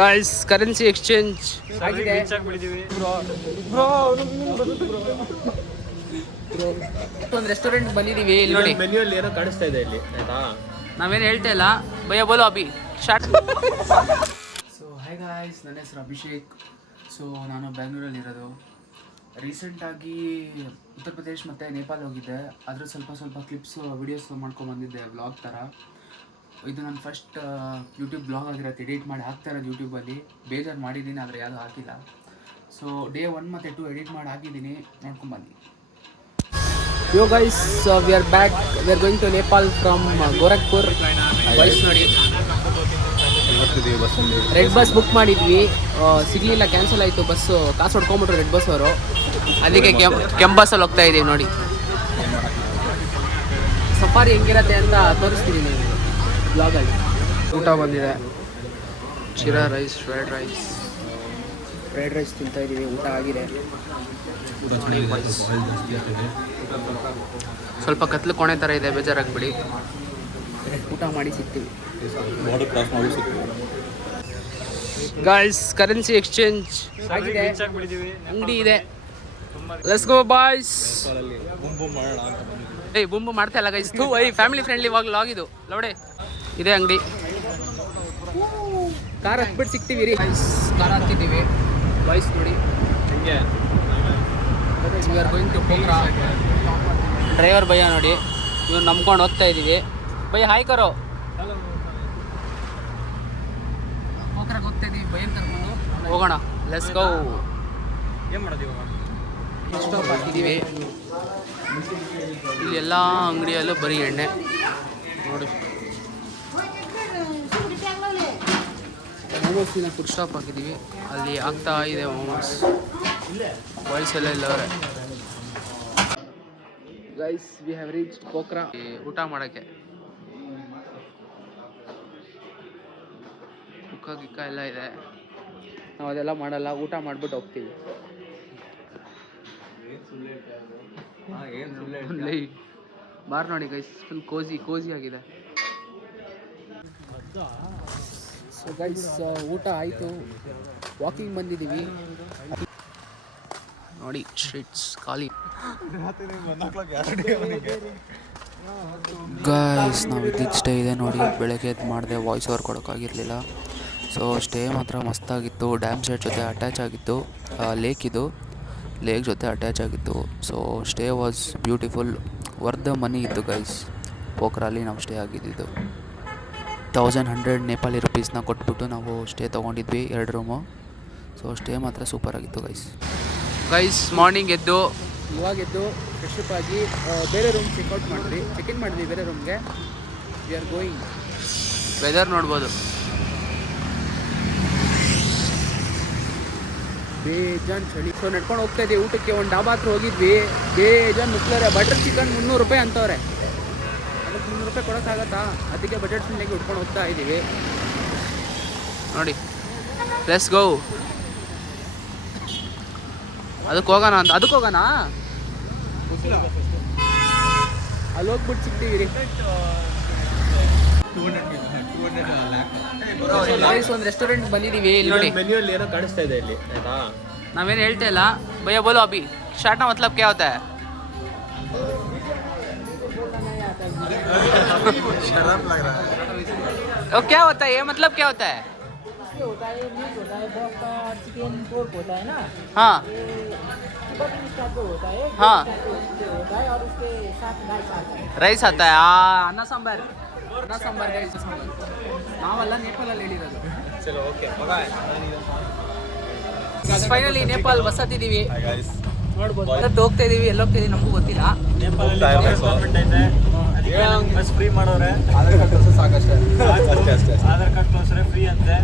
Guys currency exchange ಆಗಿದೆ. ಒಂದು restaurant ಬಂದಿದ್ದೀವಿ. ಇಲ್ಲಿ ನೋಡಿ ಮೆನ್ಯೂಲ್ಲಿ ಏನೋ ಕಾಣಿಸ್ತಾ ಇದೆ ಇಲ್ಲಿ, ಆಯ್ತಾ? ನಾವೇನು ಹೇಳ್ತಾ ಇಲ್ಲ, ಭಯ್ಯ ಬೋಲೋ ಅಭಿ ಸ್ಟಾರ್ಟ್. ಸೊ ಹಾಯ್ ಗಾಯ್ಸ್, ನನ್ನ ಹೆಸರು ಅಭಿಷೇಕ್. ಸೊ ನಾನು ಬೆಂಗಳೂರಲ್ಲಿರೋದು. ರೀಸೆಂಟಾಗಿ ಉತ್ತರ ಪ್ರದೇಶ್ ಮತ್ತು ನೇಪಾಳ ಹೋಗಿದ್ದೆ. ಅದ್ರ ಸ್ವಲ್ಪ ಕ್ಲಿಪ್ಸು ವೀಡಿಯೋಸ್ ಮಾಡ್ಕೊಂಬಂದಿದ್ದೆ, ವ್ಲಾಗ್ ಥರ. ಇದು ನನ್ನ ಫಸ್ಟ್ ಯೂಟ್ಯೂಬ್ ಬ್ಲಾಗ್ ಆಗಿರುತ್ತೆ. ಎಡಿಟ್ ಮಾಡಿ ಹಾಕ್ತಾ ಇರೋದು ಯೂಟ್ಯೂಬಲ್ಲಿ. ಬೇಜಾರು ಮಾಡಿದ್ದೀನಿ, ಆದರೆ ಯಾವುದೂ ಹಾಕಿಲ್ಲ. ಸೊ ಡೇ 1 ಮತ್ತು 2 ಎಡಿಟ್ ಮಾಡಿ ಹಾಕಿದ್ದೀನಿ, ನೋಡ್ಕೊಂಬಂದು. Yo guys, we are back. We are going to Nepal from Gorakhpur. ವಯಸ್ಸು ನೋಡಿ, ರೆಡ್ ಬಸ್ ಬುಕ್ ಮಾಡಿದ್ವಿ, ಸಿಗಲಿಲ್ಲ, ಕ್ಯಾನ್ಸಲ್ ಆಯಿತು ಬಸ್ಸು. ಕಾಸು ಹೊಡ್ಕೊಂಬಿಟ್ರು ರೆಡ್ ಬಸ್ ಅವರು. ಅದಕ್ಕೆ ಕೆಂಪು ಬಸ್ಸಲ್ಲಿ ಹೋಗ್ತಾ ಇದ್ದೀವಿ. ನೋಡಿ ಸಫಾರಿ ಹೆಂಗಿರತ್ತೆ ಅಂತ ತೋರಿಸ್ತೀನಿ ನೀವು ಬ್ಲಾಗಲ್ಲಿ. ಊಟ ಬಂದಿದೆ, ಶಿರಾ ರೈಸ್, ಫ್ರೈಡ್ ರೈಸ್ ತಿಂತಾ ಇದ್ದೀವಿ. ಊಟ ಆಗಿದೆ. ಸ್ವಲ್ಪ ಕತ್ಲು ಕೋಣೆ ಥರ ಇದೆ, ಬೇಜಾರಾಗ್ಬಿಡಿ. ಊಟ ಮಾಡಿ ಸಿಗ್ತೀವಿ. ಗಾಯ್ಸ್ ಕರೆನ್ಸಿ ಎಕ್ಸ್ಚೇಂಜ್ ಆಗಿದೆ, ಅಂಗಡಿ ಇದೆ. Let's go boys. ಏಯ್ ಬುಂಬು ಮಾಡ್ತಾ ಇಲ್ಲ ಗೈಸ್, ಫ್ಯಾಮಿಲಿ ಫ್ರೆಂಡ್ಲಿ ಲಾಗ್ ಇದು. ಲೌಡೆ ಇದೆ ಅಂಗಡಿ. ಕಾರ್ ಹತ್ಬಿಟ್ಟು ಸಿಗ್ತೀವಿ ರೀ. ಕಾರ್ ಹತ್ತಿದ್ದೀವಿ ಬಾಯ್ಸ್. ನೋಡಿ we are going to Pokhara. Driver ಭಯ್ಯ ನೋಡಿ, ಇವ್ರು ನಂಬ್ಕೊಂಡು ಹೋಗ್ತಾ ಇದ್ದೀವಿ. ಭಯ್ಯ ಹಾಯ್ ಕರೋ. ಪೋಖ್ರಾಗೆ ಹೋಗ್ತಾ ಇದ್ದೀವಿ, ಭಯ್ಯನ ಕರ್ಕೊಂಡು ಹೋಗೋಣ. Let's go. ಏನು ಮಾಡೋದು ಇವಾಗ? ಸ್ಟಾಪ್ ಹಾಕಿದ್ದೀವಿ. ಇಲ್ಲಿ ಎಲ್ಲ ಅಂಗಡಿಯಲ್ಲೂ ಬರೀ ಎಣ್ಣೆ ನೋಡಿ. ಮೋಮೋಸಿನ ಫುಡ್ ಸ್ಟಾಪ್ ಹಾಕಿದ್ದೀವಿ, ಅಲ್ಲಿ ಆಗ್ತಾ ಇದೆ ಮೋಮೋಸ್. ಬಾಯ್ಸ್ ಎಲ್ಲ ಇಲ್ಲವ್ರೆ. Guys we have reach Pokhara. ಊಟ ಮಾಡೋಕ್ಕೆ ಗಿಕ್ಕ ಎಲ್ಲ ಇದೆ. ನಾವು ಅದೆಲ್ಲ ಮಾಡಲ್ಲ, ಊಟ ಮಾಡಿಬಿಟ್ಟು ಹೋಗ್ತೀವಿ. ಬಾರ್ ನೋಡಿ ಗೈಸ್, ಫುಲ್ ಕೋಸಿ ಆಗಿದೆ. ಸೊ ಗೈಸ್ ಊಟ ಆಯಿತು, ವಾಕಿಂಗ್ ಬಂದಿದ್ದೀವಿ. ನೋಡಿ ಸ್ಟ್ರೀಟ್ಸ್ ಖಾಲಿ. ಗೈಸ್ ನಾವು ಇದ್ದಿದ್ದು ಸ್ಟೇ ಇದೆ ನೋಡಿ. ಬೆಳಗ್ಗೆ ಎದ್ದು ಮಾಡಿದೆ, ವಾಯ್ಸ್ ಓವರ್ ಕೊಡೋಕ್ಕಾಗಿರಲಿಲ್ಲ. ಸೊ ಸ್ಟೇ ಮಾತ್ರ ಮಸ್ತಾಗಿತ್ತು. ಡ್ಯಾಮ್ ಸೈಡ್ ಜೊತೆ ಅಟ್ಯಾಚ್ ಆಗಿತ್ತು, ಲೇಕ್ ಜೊತೆ ಅಟ್ಯಾಚ್ ಆಗಿತ್ತು. So stay was beautiful, worth the money ಇತ್ತು ಗೈಸ್. ಪೋಖ್ರಾಲಿ ನಾವು ಸ್ಟೇ ಆಗಿದ್ದು 1100 ನೇಪಾಳಿ ರುಪೀಸ್ನ ಕೊಟ್ಬಿಟ್ಟು ನಾವು ಸ್ಟೇ ತೊಗೊಂಡಿದ್ವಿ, 2 ರೂಮು. ಸೊ ಸ್ಟೇ ಮಾತ್ರ ಸೂಪರ್ ಆಗಿತ್ತು ಗೈಸ್. ಮಾರ್ನಿಂಗ್ ಇವಾಗ ಎದ್ದು ಫ್ರೆಶಪ್ ಆಗಿ ಬೇರೆ ರೂಮ್ ಚೆಕ್ ಇನ್ ಮಾಡಿದ್ವಿ ಬೇರೆ ರೂಮ್ಗೆ. V are going. ವೆದರ್ ನೋಡ್ಬೋದು, ಬೇಜಾನ್ ಚಳಿ. ಸೊ ನಡ್ಕೊಂಡು ಹೋಗ್ತಾ ಇದ್ದೀವಿ ಊಟಕ್ಕೆ. ಒಂದು ಡಾಬಾ ಹತ್ರ ಹೋಗಿದ್ವಿ, ಬೇಜಾನ್ ಮುಟ್ತಾರೆ. ಬಟರ್ ಚಿಕನ್ 300 ರೂಪಾಯಿ ಅಂತವ್ರೆ. ಅದಕ್ಕೆ 300 ರೂಪಾಯಿ ಕೊಡೋಕ್ಕಾಗತ್ತಾ? ಅದಕ್ಕೆ ಬಜೆಟ್ ಫ್ರೆಂಡ್ಲಿಗೆ ಉಟ್ಕೊಂಡು ಹೋಗ್ತಾ ಇದ್ದೀವಿ ನೋಡಿ. Let's go. ಅದಕ್ಕೆ ಹೋಗೋಣ ಅಲ್ಲಿ ಹೋಗ್ಬಿಟ್ಟು ಸಿಗ್ತೀವಿ ರೀ. ಒಂದು ರೆಸ್ಟೋರೆಂಟ್ ಬಂದಿದ್ದೀವಿ. ಇಲ್ಲಿ ನೋಡಿ ಮೆನ್ಯೂಲ್ಲಿ ಏನೋ ಕಾಣಿಸ್ತಾ ಇದೆ ಇಲ್ಲಿ, ಆಯ್ತಾ? ನಾವೇನು ಹೇಳ್ತಾ ಇಲ್ಲ, ಭಯ್ಯ ಬೋಲೋ ಅಭಿ ಸ್ಟಾರ್ಟ್ ನಾ मतलब क्या होता है? शराब लग रहा है। वो क्या होता है, ये मतलब क्या होता है? होता है मीट होता है, बॉक का चिकन पोर्क होता है ना। हाँ बकरी स्टाइल का होता है। हाँ होता है और उसके साथ राइस आता है। ರೈಸ್ आता है. ಅನ್ನ ಸಾಂಬಾರ್ ನಾವೆಲ್ಲ ನೇಪಾಳಲ್ಲಿ ಹೇಳಿರೋದು. ಚಲೋ ಓಕೆ ಫೈನಲಿ ನೇಪಾಳ ಬಸ್ ಹತ್ತಿದ್ದೀವಿ, ನೋಡ್ಬೋದು. ಹೋಗ್ತಾ ಇದೀವಿ, ಎಲ್ಲೋಗ್ತಾ ಇದೀವಿ ನಮಗೂ ಗೊತ್ತಿಲ್ಲ. ಬಸ್ ಫ್ರೀ ಮಾಡೋರೆ, ಆಧಾರ್ ಕಾರ್ಡ್ ತೋರಿಸಿ ಸಾಕಷ್ಟೇ. ಆಧಾರ್ ಕಾರ್ಡ್ ತೋರಿಸ್ರೆ ಫ್ರೀ ಅಂತೆ.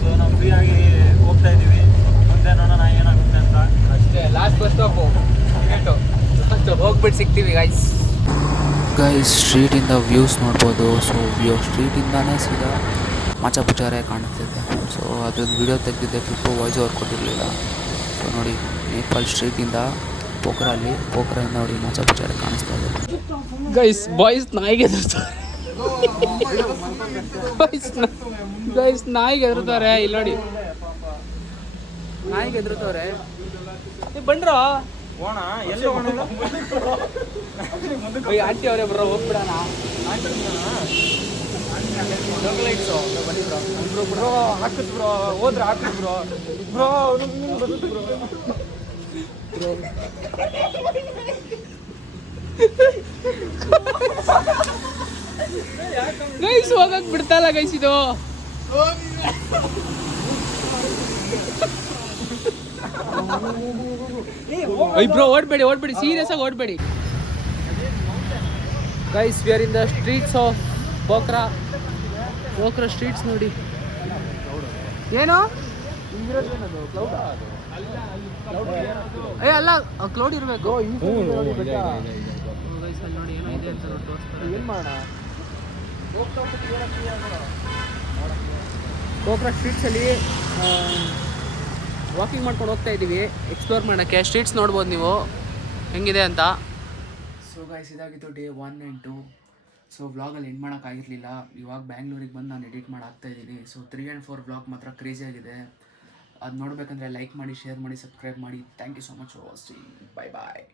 ಸೊ ನಾವು ಫ್ರೀ ಆಗಿ ಹೋಗ್ತಾ ಇದ್ದೀವಿ. ಮುಂದೆ ನೋಡೋಣ ಏನಾಗುತ್ತೆ ಅಂತ ಅಷ್ಟೇ. ಲಾಸ್ಟ್ ಬಸ್ ಸ್ಟಾಪು ಹೋಗ್ಬಿಟ್ಟು ಸಿಗ್ತೀವಿ ಗೈಸ್. ಸ್ಟ್ರೀಟಿಂದ ವ್ಯೂಸ್ ನೋಡ್ಬೋದು. ಸೊ ಸ್ಟ್ರೀಟಿಂದಾನೇ ಸೀದಾ ಮಾಚಾಪುಚಾರೆ ಕಾಣಿಸ್ತಿದೆ. ಸೊ ಅದ್ರದ್ದು ವಿಡಿಯೋ ತೆಗೆದಿದ್ದೆ, ಕ್ಲಿಪ್ಪು ವಾಯ್ಸ್ ಓವರ್ ಕೊಟ್ಟಿರಲಿಲ್ಲ. ಸೊ ನೋಡಿ ನೇಪಾಲ್ ಸ್ಟ್ರೀಟಿಂದ ಪೋಖ್ರಾದಿಂದ ನೋಡಿ ಮಾಚಾಪುಚಾರೆ ಕಾಣಿಸ್ತಾ ಇದೆ ಗೈಸ್. ಬಾಯ್ಸ್ ನಾಯಿಗೆ ಗೈಸ್ ನಾಯಿಗೆ ಎದುರುತ್ತವ್ರೆ ಇಲ್ಲಿ ನೋಡಿ, ನಾಯಿಗೆ ಎದುರುತ್ತವ್ರೆ. ಬಂಡ್ರೋ ಆಂಟಿ ಅವರೇ ಬ್ರೋ, ಹೋಗ್ಬಿಡೋಣ. ಬ್ರೋ ಹಾಕಿದ್ ಬ್ರೋ, ಹೋದ್ರೆ ಹಾಕಿದ್ ಬ್ರೋ. ಬ್ರೋ ಗೈಸ್ ಹೋಗಕ್ ಬಿಡ್ತಲ್ಲ ಗೈಸ್ ಇದು. ಬ್ರೋ ಓಡ್ಬೇಡಿ ಸೀರಿಯಸ್ ಆಗಿ ಓಡ್ಬೇಡಿ guys. We are in the streets of Pokhara streets. ನೋಡಿ ಏನು ಅಲ್ಲ ಕ್ಲೌಡ್ ಇರಬೇಕು. ಏನು ಮಾಡೋಣ, ಪೋಖ್ರಾ ಸ್ಟ್ರೀಟ್ಸಲ್ಲಿ ವಾಕಿಂಗ್ ಮಾಡ್ಕೊಂಡು ಹೋಗ್ತಾ ಇದ್ದೀವಿ ಎಕ್ಸ್ಪ್ಲೋರ್ ಮಾಡೋಕ್ಕೆ. ಸ್ಟ್ರೀಟ್ಸ್ ನೋಡ್ಬೋದು ನೀವು ಹೆಂಗಿದೆ ಅಂತ. ಸೊ ಗೈಸ್ ಇದಾಗಿತ್ತು ಡೇ 1 and 2. ಸೊ ವ್ಲಾಗಲ್ಲಿ ಎಂಡ್ ಮಾಡೋಕ್ಕಾಗಿರಲಿಲ್ಲ. ಇವಾಗ ಬ್ಯಾಂಗ್ಳೂರಿಗೆ ಬಂದು ನಾನು ಎಡಿಟ್ ಮಾಡಿ ಹಾಕ್ತಾಯಿದ್ದೀನಿ. ಸೊ 3 and 4 ವ್ಲಾಗ್ ಮಾತ್ರ ಕ್ರೇಜಿಯಾಗಿದೆ. ಅದು ನೋಡಬೇಕಂದ್ರೆ ಲೈಕ್ ಮಾಡಿ, ಶೇರ್ ಮಾಡಿ, ಸಬ್ಸ್ಕ್ರೈಬ್ ಮಾಡಿ. Thank you so much for watching. Bye bye.